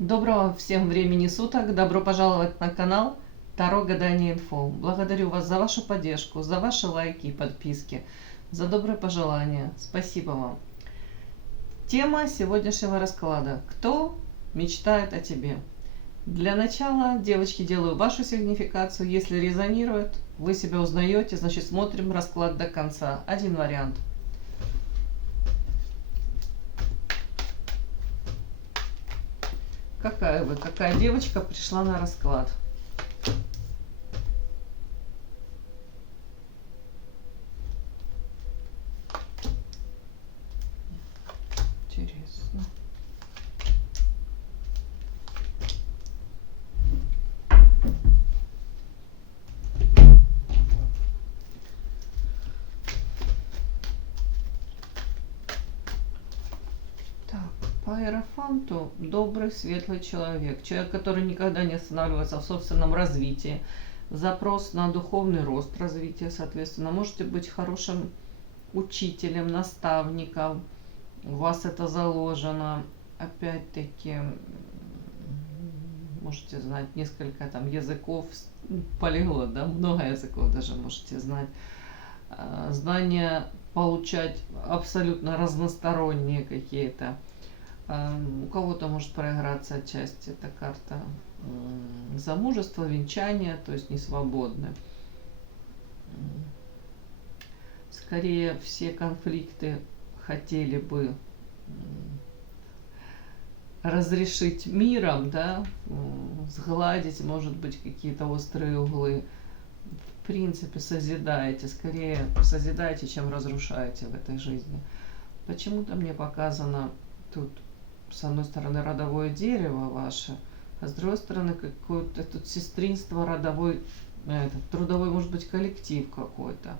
Доброго всем времени суток! Добро пожаловать на канал Таро Гадание Инфо. Благодарю вас за вашу поддержку, за ваши лайки и подписки, за добрые пожелания. Спасибо вам. Тема сегодняшнего расклада. Кто мечтает о тебе? Для начала, девочки, делаю вашу сигнификацию. Если резонирует, вы себя узнаете, значит смотрим расклад до конца. Один вариант. Какая вы, какая девочка пришла на расклад? Интересно. Так, по иерофанту добрый, светлый человек. Человек, который никогда не останавливается в собственном развитии. Запрос на духовный рост, развитие, соответственно. Можете быть хорошим учителем, наставником. У вас это заложено. Опять-таки, можете знать несколько там языков, полиглот, да, много языков даже можете знать. Знания получать абсолютно разносторонние какие-то. У кого-то может проиграться отчасти эта карта замужества, венчания, то есть не свободны. Скорее все конфликты хотели бы разрешить миром, да, сгладить, может быть, какие-то острые углы. В принципе, созидаете, скорее созидаете, чем разрушаете в этой жизни. Почему-то мне показано тут, с одной стороны, родовое дерево ваше, а с другой стороны, какое-то тут сестринство, родовой, трудовой, может быть, коллектив какой-то.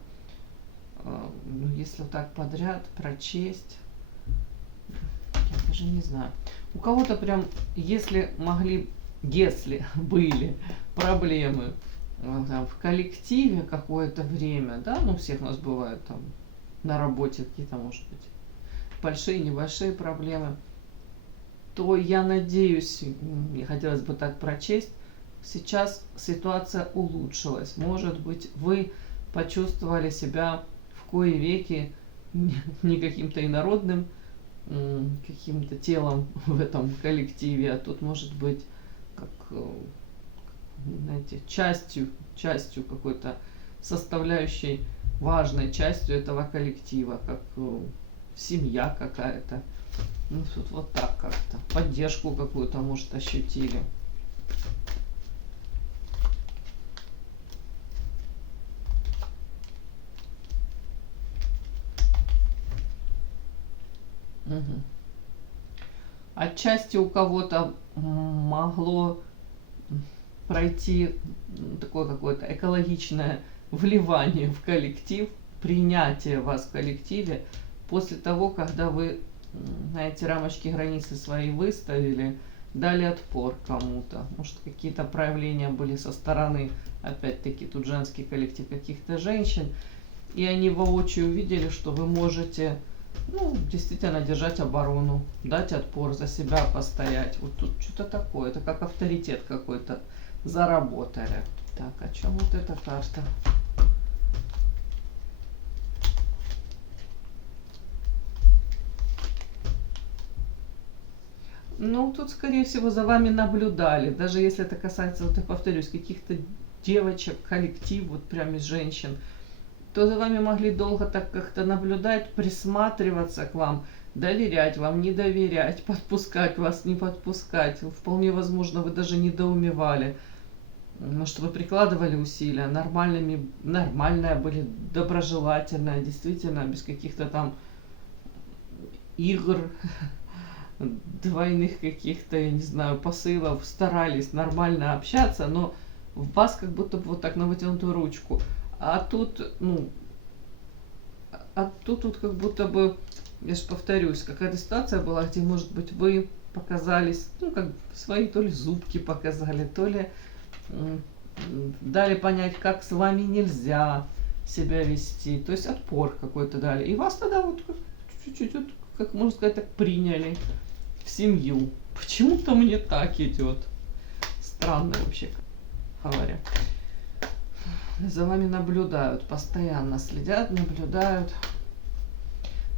Если вот так подряд прочесть, я даже не знаю. У кого-то прям, если были проблемы там, в коллективе какое-то время, да, ну, у всех у нас бывают там на работе какие-то, может быть, большие, небольшие проблемы, то я надеюсь, мне хотелось бы так прочесть, сейчас ситуация улучшилась. Может быть, вы почувствовали себя в кои веки не каким-то инородным, каким-то телом в этом коллективе, а тут может быть как, знаете, частью какой-то составляющей, важной частью этого коллектива, как семья какая-то. Ну, тут вот так как-то. Поддержку какую-то, может, ощутили. Угу. Отчасти у кого-то могло пройти такое какое-то экологичное вливание в коллектив, принятие вас в коллективе после того, когда вы на эти рамочки, границы свои выставили, дали отпор кому-то. Может, какие-то проявления были со стороны, опять-таки, тут женский коллектив каких-то женщин, и они воочию увидели, что вы можете, ну, действительно держать оборону, дать отпор, за себя постоять. Вот тут что-то такое, это как авторитет какой-то заработали. Так, о чем вот эта карта? Ну, тут, скорее всего, за вами наблюдали. Даже если это касается, вот я повторюсь, каких-то девочек, коллектив, вот прям из женщин, то за вами могли долго так как-то наблюдать, присматриваться к вам, доверять вам, не доверять, подпускать вас, не подпускать. Вполне возможно, вы даже недоумевали. Может, вы прикладывали усилия, нормальная были, доброжелательная, действительно, без каких-то там игр, двойных каких-то, я не знаю, посылов, старались нормально общаться, но в вас как будто бы вот так на вытянутую ручку. А тут, ну, тут как будто бы, я же повторюсь, какая-то ситуация была, где, может быть, вы показались, ну, как свои то ли зубки показали, то ли дали понять, как с вами нельзя себя вести, то есть отпор какой-то дали. И вас тогда вот чуть-чуть, вот, как можно сказать, так приняли. в семью. Почему-то мне так идет. Странно вообще говоря. За вами наблюдают, постоянно следят, наблюдают.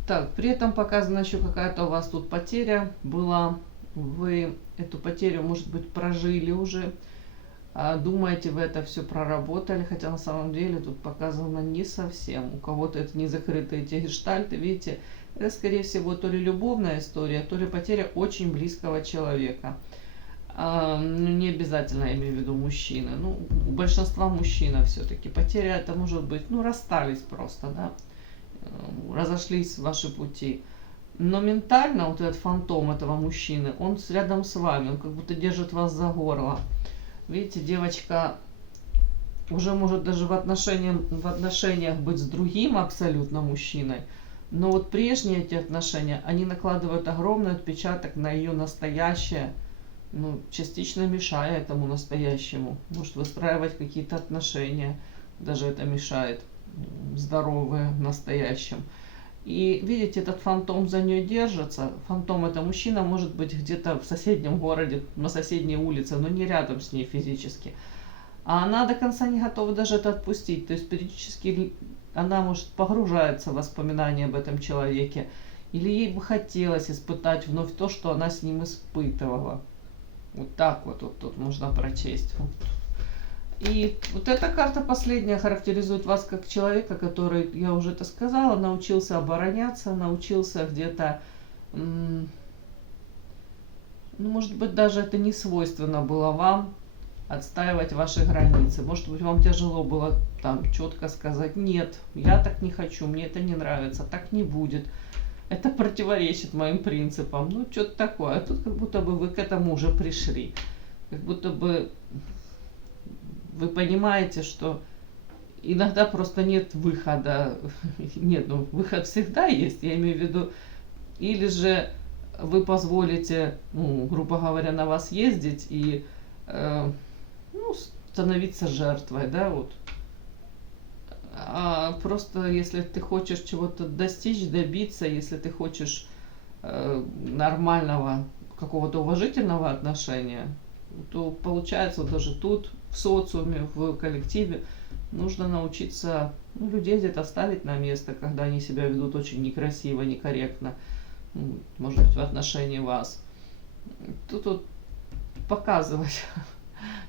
Так, при этом показана еще какая-то у вас тут потеря была. Вы эту потерю, может быть, прожили уже. Думаете, вы это все проработали, хотя на самом деле тут показано не совсем. У кого-то это не закрытые эти гештальты, видите, это, скорее всего, то ли любовная история, то ли потеря очень близкого человека. Не обязательно, я имею в виду мужчины. Ну, у большинства мужчин все-таки потеря это может быть, ну, расстались просто, да, разошлись ваши пути. Но ментально вот этот фантом этого мужчины, он рядом с вами, он как будто держит вас за горло. Видите, девочка уже может даже в отношениях быть с другим абсолютно мужчиной, но вот прежние эти отношения, они накладывают огромный отпечаток на ее настоящее, ну, частично мешая этому настоящему. Может выстраивать какие-то отношения, даже это мешает, здоровые в настоящем. И видите, этот фантом за нее держится. Фантом это мужчина, может быть где-то в соседнем городе, на соседней улице, но не рядом с ней физически. А она до конца не готова даже это отпустить. То есть периодически она, может, погружается в воспоминания об этом человеке. Или ей бы хотелось испытать вновь то, что она с ним испытывала. Вот так вот тут можно прочесть. И вот эта карта последняя характеризует вас как человека, который, я уже это сказала, научился обороняться, научился где-то, ну, может быть, даже это не свойственно было вам, отстаивать ваши границы. Может быть, вам тяжело было там четко сказать: нет, я так не хочу, мне это не нравится, так не будет. Это противоречит моим принципам. Ну, что-то такое. А тут как будто бы вы к этому уже пришли. Как будто бы вы понимаете, что иногда просто нет выхода. Нет, ну выход всегда есть, я имею в виду. Или же вы позволите, ну, грубо говоря, на вас ездить и ну, становиться жертвой, да, вот. А просто если ты хочешь чего-то достичь, добиться, если ты хочешь нормального, какого-то уважительного отношения, то получается вот даже тут, в социуме, в коллективе, нужно научиться, ну, людей где-то ставить на место, когда они себя ведут очень некрасиво, некорректно, может быть, в отношении вас. Тут вот показывать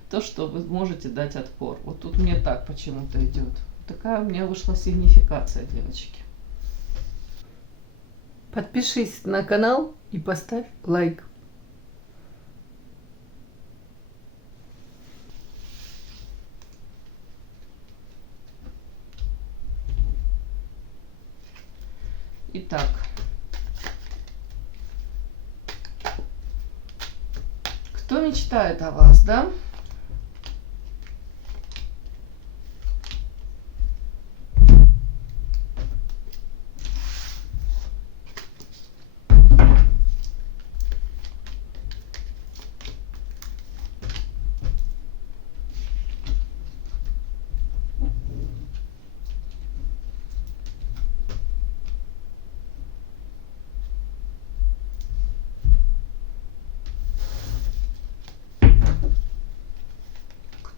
то, что вы можете дать отпор. Вот тут мне так почему-то идет. Такая у меня вышла сигнификация, девочки. Подпишись на канал и поставь лайк. Итак, кто мечтает о вас, да?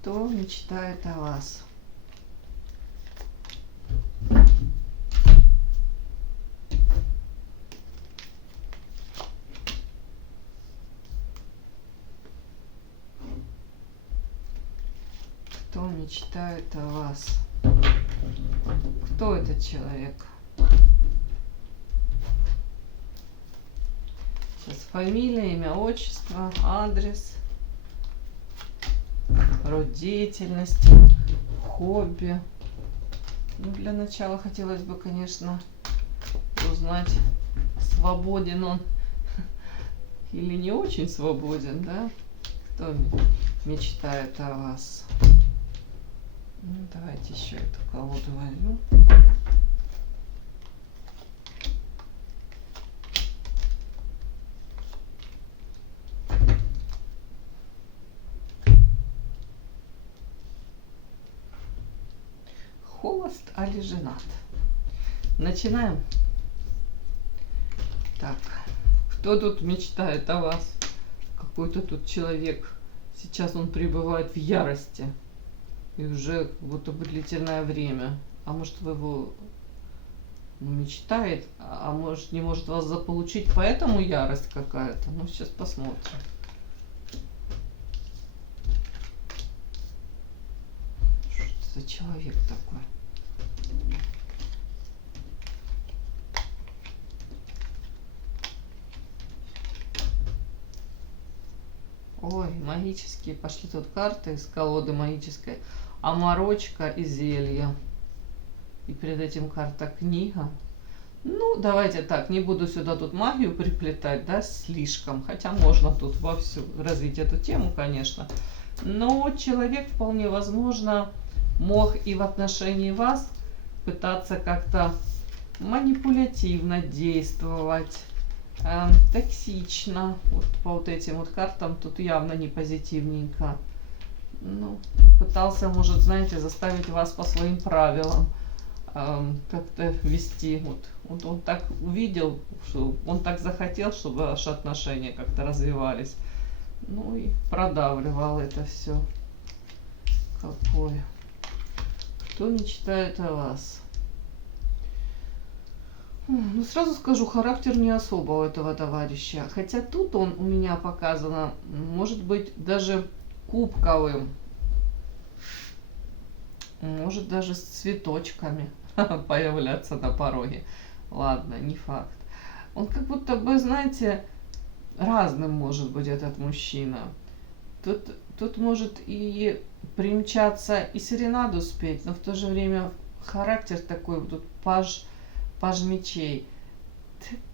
Кто мечтает о вас? Кто мечтает о вас? Кто этот человек? Сейчас фамилия, имя, отчество, адрес, род деятельности, хобби. Ну, для начала хотелось бы, конечно, узнать, свободен он или не очень свободен, да? Кто мечтает о вас? Ну, давайте еще эту колоду возьму. Холост, али женат? Начинаем. Так, Кто тут мечтает о вас? Какой-то тут человек. Сейчас он пребывает в ярости. И уже как будто бы длительное время. А может, вы его мечтает, а может, не может вас заполучить, поэтому ярость какая-то. Ну, сейчас посмотрим. Что это за человек такой? Ой, магические. Пошли тут карты из колоды магической. Оморочка и зелье. И перед этим карта книга. Ну, давайте так, не буду сюда тут магию приплетать, да, слишком. Хотя можно тут вовсю развить эту тему, конечно. Но человек вполне возможно мог и в отношении вас пытаться как-то манипулятивно действовать, токсично. Вот по вот этим вот картам тут явно не позитивненько. Ну, пытался, может, знаете, заставить вас по своим правилам как-то вести. Вот он так увидел, что он так захотел, чтобы ваши отношения как-то развивались. Ну и продавливал это все. Какое? Кто мечтает о вас? Ну, сразу скажу, характер не особо у этого товарища. Хотя тут он у меня показано, может быть, даже кубковым. Может, даже с цветочками появляться на пороге. Ладно, не факт. Он как будто бы, знаете, разным может быть этот мужчина. Тут может и примчаться, и серенаду спеть, но в то же время характер такой, тут паж мечей.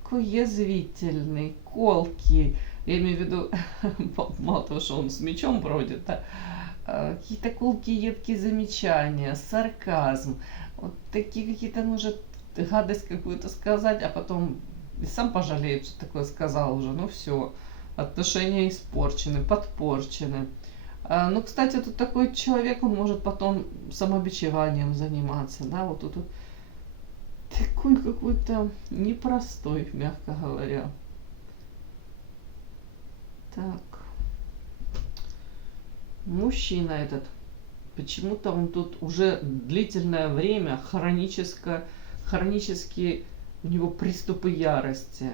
Такой язвительный, колкий. Я имею в виду, мало того, что он с мечом бродит, да, какие-то колкие, едкие замечания, сарказм. Вот такие какие-то, может, гадость какую-то сказать, а потом и сам пожалеет, что такое сказал уже. Ну все, отношения испорчены, подпорчены. Ну, кстати, тут такой человек, он может потом самобичеванием заниматься, да, вот тут такой какой-то непростой, мягко говоря. Так. Мужчина этот, почему-то он тут уже длительное время хронически у него приступы ярости.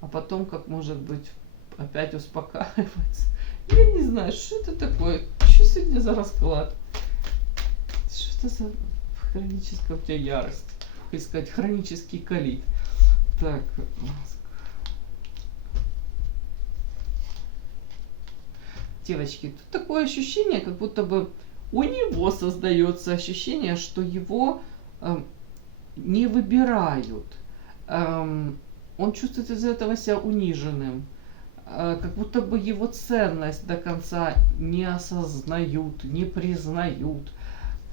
А потом, как может быть, опять успокаивается. Я не знаю, что это такое. Что сегодня за расклад? Что это за хроническая у тебя ярость? Хотел сказать, хронический колит. Так. Девочки, тут такое ощущение, как будто бы у него создается ощущение, что его не выбирают. Он чувствует из-за этого себя униженным. Как будто бы его ценность до конца не осознают, не признают.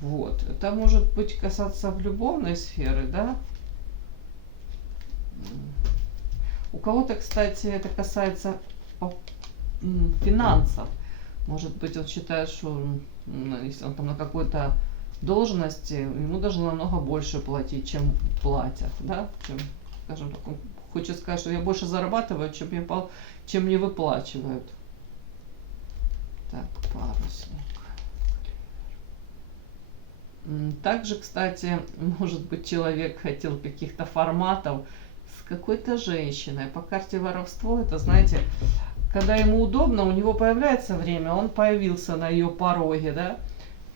Вот. Это может быть касаться в любовной сферы, да? У кого-то, кстати, это касается финансов. Может быть, он считает, что если он там на какой-то должности, ему даже намного больше платить, чем платят, да? Чем, скажем так, он хочет сказать, что я больше зарабатываю, чем мне выплачивают. Так, парусник. Также, кстати, может быть, человек хотел каких-то форматов с какой-то женщиной. По карте воровство, это, знаете, когда ему удобно, у него появляется время, он появился на ее пороге, да,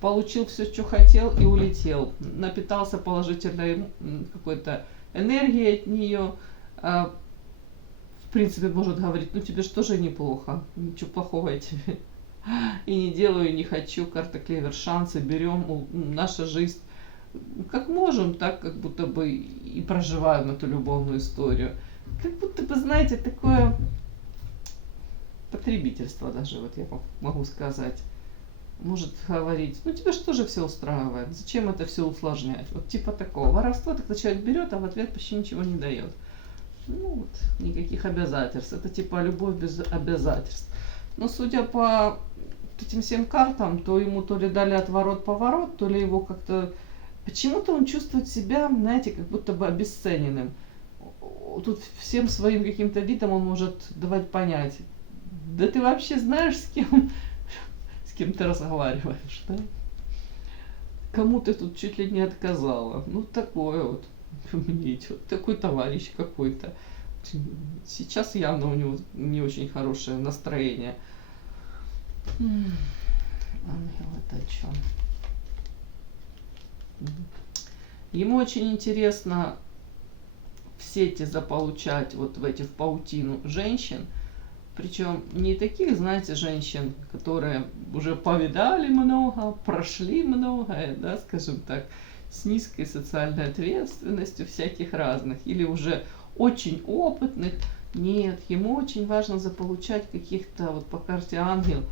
получил все, что хотел, и улетел. Напитался положительной какой-то энергией от нее. В принципе, может говорить, ну тебе же тоже неплохо, ничего плохого я тебе и не делаю, не хочу. Карта клевер, шансы берем, наша жизнь как можем, так как будто бы и проживаем эту любовную историю. Как будто бы, знаете, такое потребительство даже, вот я могу сказать. Может говорить, ну тебя же тоже все устраивает, зачем это все усложнять? Вот типа такого. Воровство, тогда человек берет, а в ответ почти ничего не дает. Ну вот, никаких обязательств. Это типа любовь без обязательств. Но судя по этим всем картам, то ему то ли дали отворот-поворот, то ли его как-то... Почему-то он чувствует себя, знаете, как будто бы обесцененным. тут всем своим каким-то видом он может давать понять, да ты вообще знаешь, с кем ты разговариваешь, да? Кому ты тут чуть ли не отказала. Ну, такое вот мне идет. Такой товарищ какой-то. Сейчас явно у него не очень хорошее настроение. Ангел, это о чем? Ему очень интересно в сети заполучать вот в эти в паутину женщин. Причем не таких, знаете, женщин, которые уже повидали много, прошли многое, да, скажем так, с низкой социальной ответственностью, всяких разных, или уже очень опытных. Нет, ему очень важно заполучать каких-то, вот по карте ангел,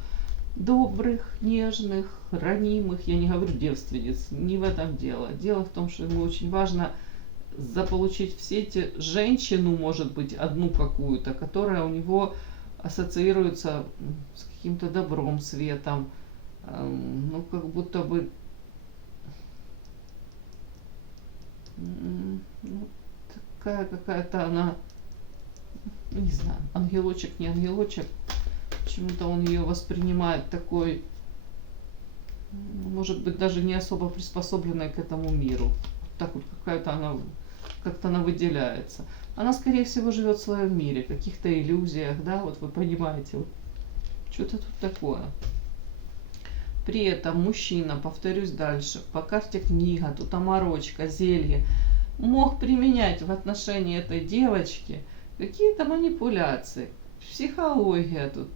добрых, нежных, ранимых, я не говорю девственниц, не в этом дело. Дело в том, что ему очень важно заполучить в сети женщину, может быть, одну какую-то, которая у него ассоциируется с каким-то добром, светом, ну, как будто бы, ну, такая какая-то она, не знаю, ангелочек, не ангелочек, почему-то он ее воспринимает такой, может быть, даже не особо приспособленной к этому миру. Так вот какая-то она, как-то она выделяется. Она, скорее всего, живет в своем мире, каких-то иллюзиях, да, вот вы понимаете, вот, что-то тут такое. При этом мужчина, повторюсь дальше, по карте книга, тут оморочка, зелье, мог применять в отношении этой девочки какие-то манипуляции, психология тут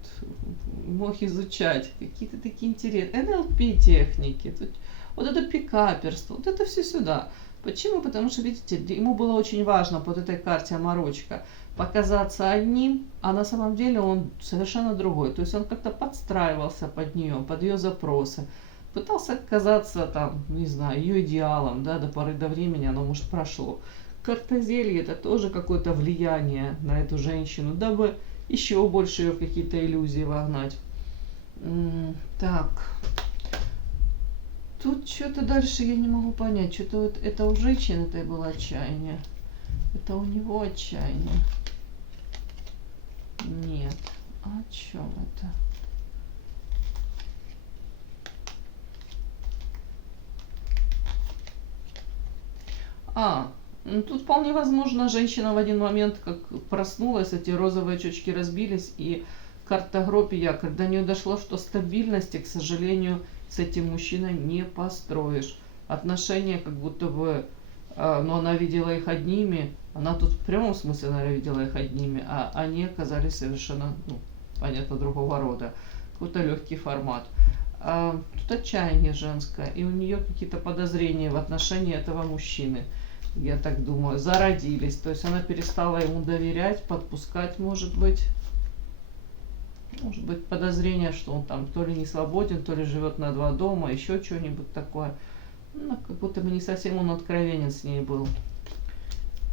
мог изучать, какие-то такие интересные, НЛП-техники, тут, вот это пикаперство, вот это все сюда. Почему? Потому что, видите, ему было очень важно под этой карте оморочка показаться одним, а на самом деле он совершенно другой. То есть он как-то подстраивался под нее, под ее запросы. Пытался казаться там, не знаю, ее идеалом, да, до поры до времени оно, может, прошло. Карта зелья — это тоже какое-то влияние на эту женщину, дабы еще больше ее в какие-то иллюзии вогнать. Так. Тут что-то дальше я не могу понять. Что-то вот это у женщины это было отчаяние. Это у него отчаяние. Нет. А о чем это? Ну тут вполне возможно, женщина в один момент как проснулась, эти розовые очечки разбились, и карта гроб и якорь. До нее дошло, что стабильности, к сожалению, с этим мужчиной не построишь. Отношения как будто бы, но она видела их одними, она тут в прямом смысле, наверное, видела их одними, а они оказались совершенно, ну, понятно, другого рода. Какой-то легкий формат. Тут отчаяние женское, и у нее какие-то подозрения в отношении этого мужчины, я так думаю, зародились. То есть она перестала ему доверять, подпускать, может быть. Может быть, подозрение, что он там то ли не свободен, то ли живет на два дома, еще что-нибудь такое. Ну, как будто бы не совсем он откровенен с ней был.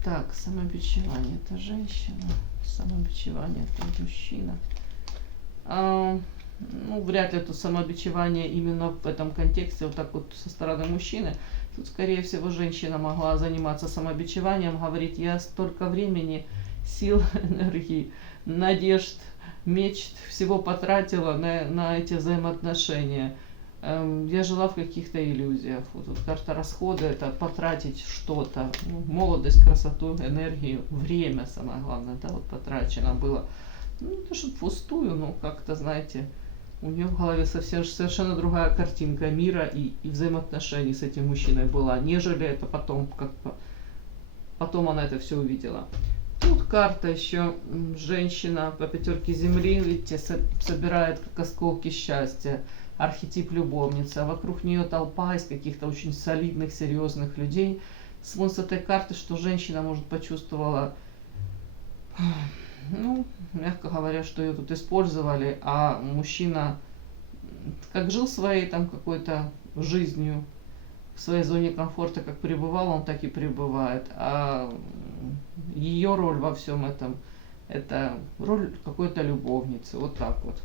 Так, самобичевание — это женщина, самобичевание — это мужчина. Ну, вряд ли тут самобичевание именно в этом контексте, вот так вот со стороны мужчины. Тут, скорее всего, женщина могла заниматься самобичеванием, говорить: я столько времени, сил, энергии, надежд, мечт, всего потратила на эти взаимоотношения. Я жила в каких-то иллюзиях. Вот тут карта расхода — это потратить что-то. Ну, молодость, красоту, энергию, время, самое главное, да, вот потрачено было. Ну, не то, что впустую, но как-то, знаете, у нее в голове совершенно другая картинка мира и взаимоотношений с этим мужчиной была, нежели это потом, потом она это все увидела. Тут карта еще женщина по пятерке земли, видите, собирает как осколки счастья, архетип любовницы, а вокруг нее толпа из каких-то очень солидных, серьезных людей. Смысл этой карты, что женщина, может, почувствовала, ну, мягко говоря, что ее тут использовали, а мужчина как жил своей там какой-то жизнью, в своей зоне комфорта, как пребывал, он так и пребывает. А ее роль во всем этом — это роль какой-то любовницы. Вот так вот.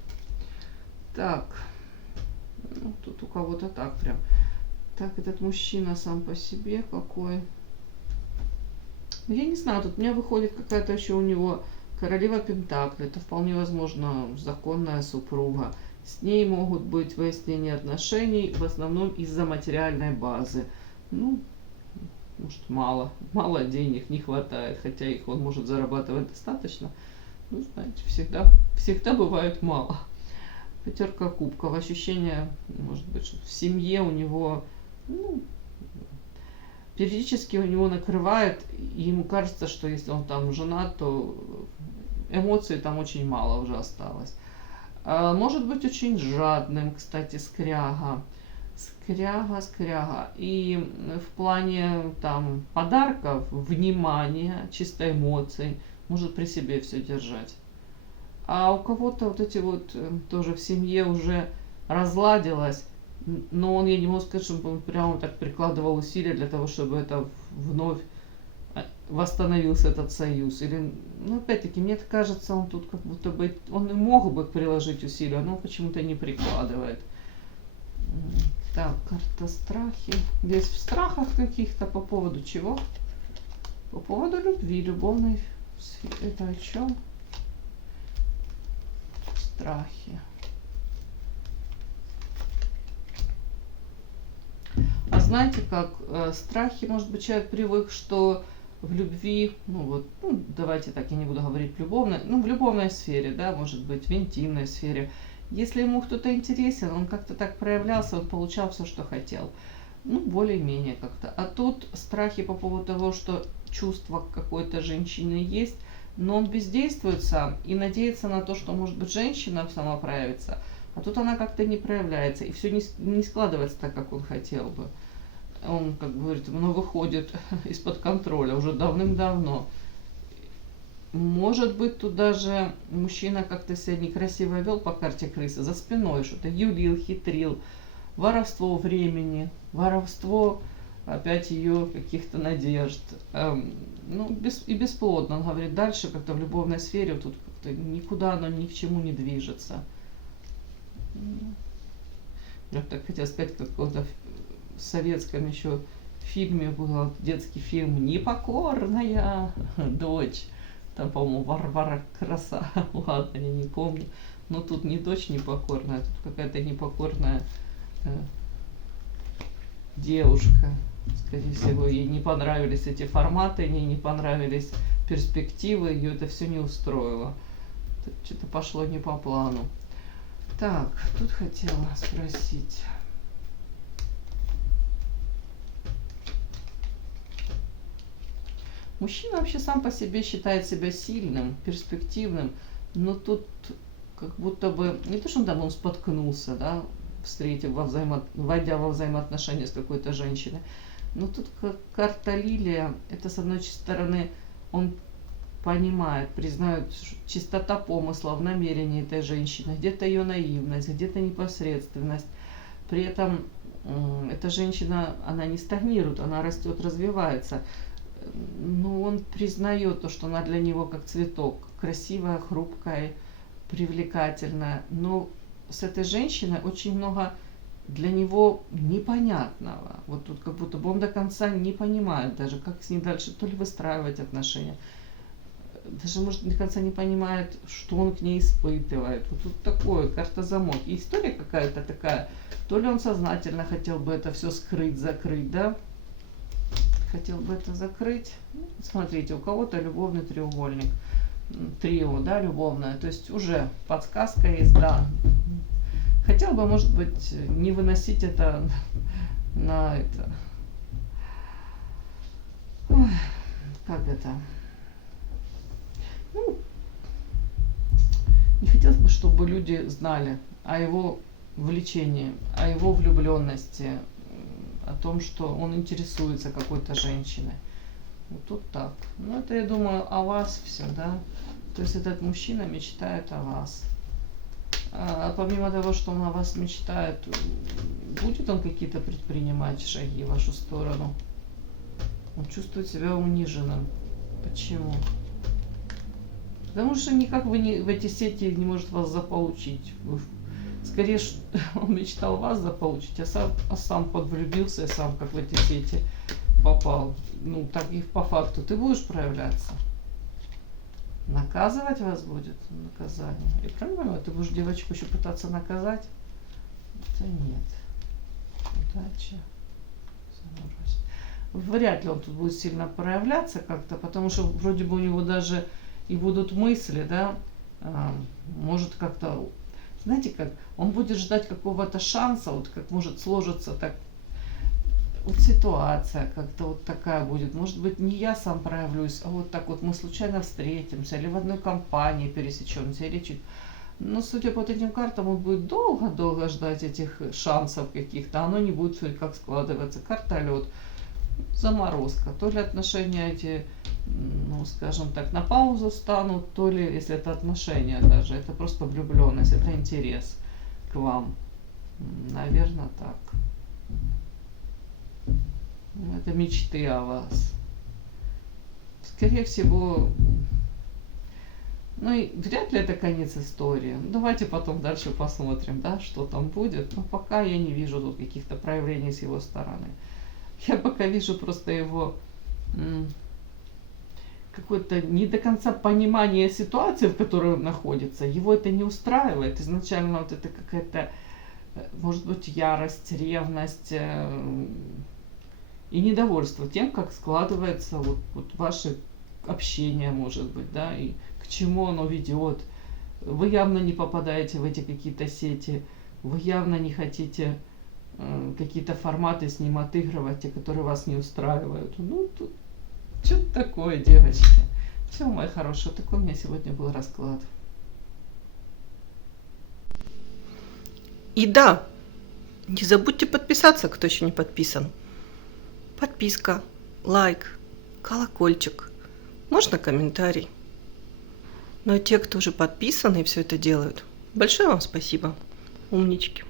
Так. Ну, тут у кого-то так прям. Так, этот мужчина сам по себе какой. Я не знаю, тут у меня выходит какая-то еще у него королева Пентакли. Это вполне возможно законная супруга. С ней могут быть выяснения отношений, в основном из-за материальной базы. Ну, может, мало денег, не хватает, хотя их он может зарабатывать достаточно. Ну, знаете, всегда бывает мало. Пятерка кубков. Ощущение, может быть, что в семье у него, ну, периодически у него накрывает, и ему кажется, что если он там женат, то эмоций там очень мало уже осталось. Может быть очень жадным, кстати, скряга. Скряга. И в плане там подарков, внимания, чисто эмоций, может при себе все держать. А у кого-то вот эти вот тоже в семье уже разладилось, но он, я не могу сказать, чтобы он прямо так прикладывал усилия для того, чтобы это вновь восстановился этот союз. Или, ну, опять-таки, мне кажется, он тут как будто бы, он и мог бы приложить усилия, но почему-то не прикладывает. Так, карта страхи. Здесь в страхах каких-то по поводу чего? По поводу любви, любовной сферы. Это о чем? Страхи. А знаете как, страхи, может быть, человек привык, что в любви, ну вот, ну, давайте так, я не буду говорить любовной, ну, в любовной сфере, да, может быть, в интимной сфере. Если ему кто-то интересен, он как-то так проявлялся, он получал все, что хотел. Ну, более-менее как-то. А тут страхи по поводу того, что чувство к какой-то женщине есть, но он бездействует сам и надеется на то, что, может быть, женщина сама проявится. А тут она как-то не проявляется, и все не складывается так, как он хотел бы. Он, как говорит, оно выходит из-под контроля уже давным-давно. Может быть, тут даже мужчина как-то себя некрасиво вел по карте крысы, за спиной что-то юлил, хитрил. Воровство времени, воровство опять ее каких-то надежд. Ну, бесплодно. Он говорит, дальше как-то в любовной сфере тут как-то никуда оно ни к чему не движется. Я так хотела сказать, как в каком-то советском еще фильме был детский фильм «Непокорная дочь». Там, по-моему, Варвара Краса. Ладно, я не помню. Но тут не дочь непокорная, тут какая-то непокорная девушка. Скорее всего, ей не понравились эти форматы, ей не понравились перспективы, ее это все не устроило. Что-то пошло не по плану. Так, тут хотела спросить. Мужчина вообще сам по себе считает себя сильным, перспективным, но тут как будто бы, не то, что он споткнулся, да, войдя во взаимоотношения с какой-то женщиной, но тут как карта Лилия, это с одной стороны он понимает, признает чистота помысла в намерении этой женщины, где-то ее наивность, где-то непосредственность. При этом эта женщина, она не стагнирует, она растет, развивается. Но он признает то, что она для него как цветок, красивая, хрупкая, привлекательная. Но с этой женщиной очень много для него непонятного. Вот тут как будто бы он до конца не понимает даже, как с ней дальше то ли выстраивать отношения. Даже, может, до конца не понимает, что он к ней испытывает. Вот тут такое, карта замок. И история какая-то такая. То ли он сознательно хотел бы это все скрыть, закрыть, да? Хотел бы это закрыть. Смотрите, у кого-то любовный треугольник. Трио, да, любовное. То есть уже подсказка есть, да. Хотел бы, может быть, не выносить это на это. Ой, как это? Ну, не хотелось бы, чтобы люди знали о его влечении, о его влюбленности, о том, что он интересуется какой-то женщиной. Вот тут так. Ну, это, я думаю, о вас все, да. То есть этот мужчина мечтает о вас. А помимо того, что он о вас мечтает, будет он какие-то предпринимать шаги в вашу сторону? Он чувствует себя униженным. Почему? Потому что никак вы в эти сети не может вас заполучить. Скорее, он мечтал вас заполучить, а сам подвлюбился, сам как в эти сети попал, ну, так и по факту ты будешь проявляться. Наказывать вас будет наказание. И правильно, ты будешь девочку еще пытаться наказать? Это нет. Удача. Заморозь. Вряд ли он тут будет сильно проявляться как-то, потому что вроде бы у него даже и будут мысли, да, может как-то, знаете как, он будет ждать какого-то шанса, вот как может сложиться так, вот ситуация как-то вот такая будет. Может быть, не я сам проявлюсь, а вот так вот мы случайно встретимся, или в одной компании пересечемся, или чуть. Но судя по вот этим картам, он будет долго-долго ждать этих шансов каких-то, оно не будет как складываться. Карта лед, заморозка. То ли отношения эти, ну, скажем так, на паузу станут, то ли, если это отношения даже, это просто влюбленность, это интерес к вам. Наверное, так. Это мечты о вас. Скорее всего, ну и вряд ли это конец истории. Ну, давайте потом дальше посмотрим, да, что там будет. Но пока я не вижу тут каких-то проявлений с его стороны. Я пока вижу просто его какое-то не до конца понимание ситуации, в которой он находится. Его это не устраивает. Изначально вот это какая-то, может быть, ярость, ревность и недовольство тем, как складывается вот ваше общение, может быть, да, и к чему оно ведет. Вы явно не попадаете в эти какие-то сети, вы явно не хотите какие-то форматы с ним отыгрывать, те, которые вас не устраивают. Ну, тут что-то такое, девочки. Все, мои хорошие, такой у меня сегодня был расклад. И да, не забудьте подписаться, кто еще не подписан. Подписка, лайк, колокольчик, можно комментарий. Но те, кто уже подписаны и все это делают, большое вам спасибо, умнички.